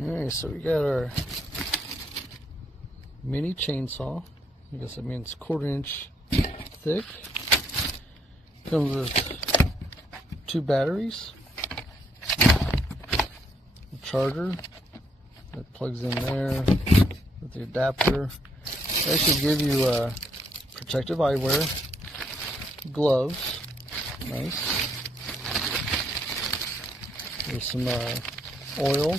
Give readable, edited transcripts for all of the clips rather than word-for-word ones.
Alright, so we got our mini chainsaw. I guess that means 1/4 inch thick. Comes with 2 batteries, a charger that plugs in there with the adapter. They should give you protective eyewear, gloves, nice. There's some oil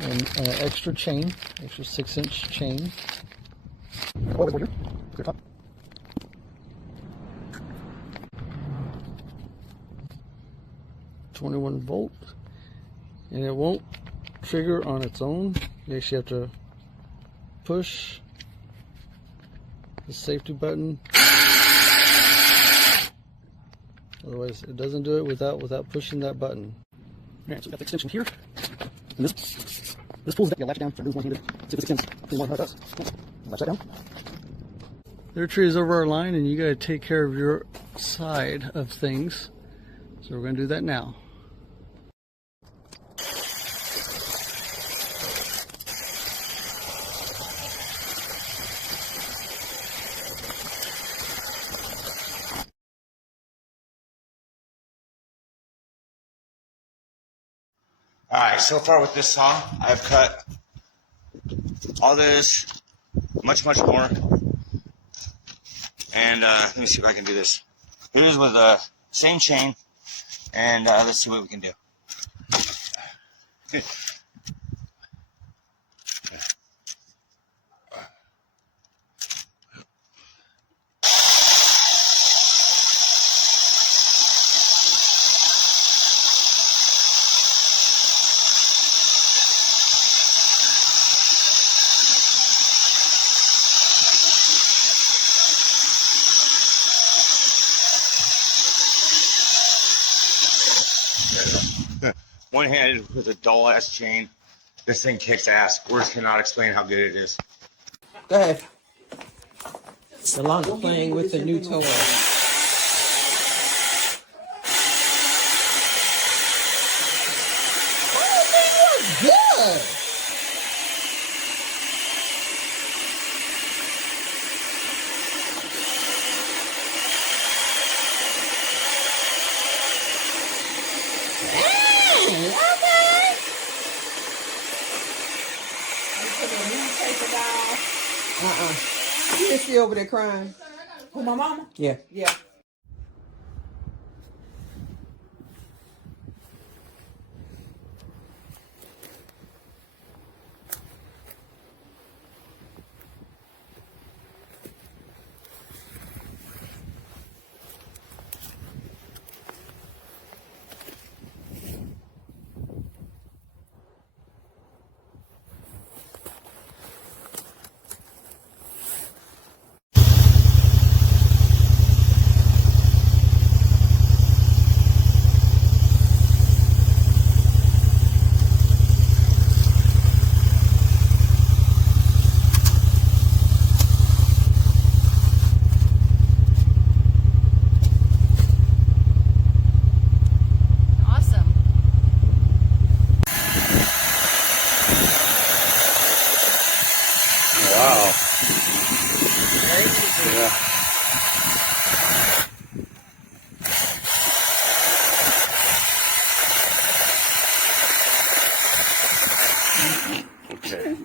and an extra chain, extra 6-inch chain. 21 volt, and it won't trigger on its own. You actually have to push the safety button. Otherwise, it doesn't do it without pushing that button. Alright, so we got the extension here. And this pulls it. You latch it down. So I do one handed. See if it extends. See more how it does. Latch that down. Their tree is over our line, and you got to take care of your side of things. So we're going to do that now. Alright, so far with this saw, I've cut all this, much more. And let me see if I can do this. Here's with the same chain, and let's see what we can do. Good. One-handed with a dull-ass chain. This thing kicks ass. Words cannot explain how good it is. Go ahead. Yolanda playing with the new toy. Oh, they look good. She's still over there crying. Who, my mama? Yeah. Yeah. Wow. Yeah. Okay.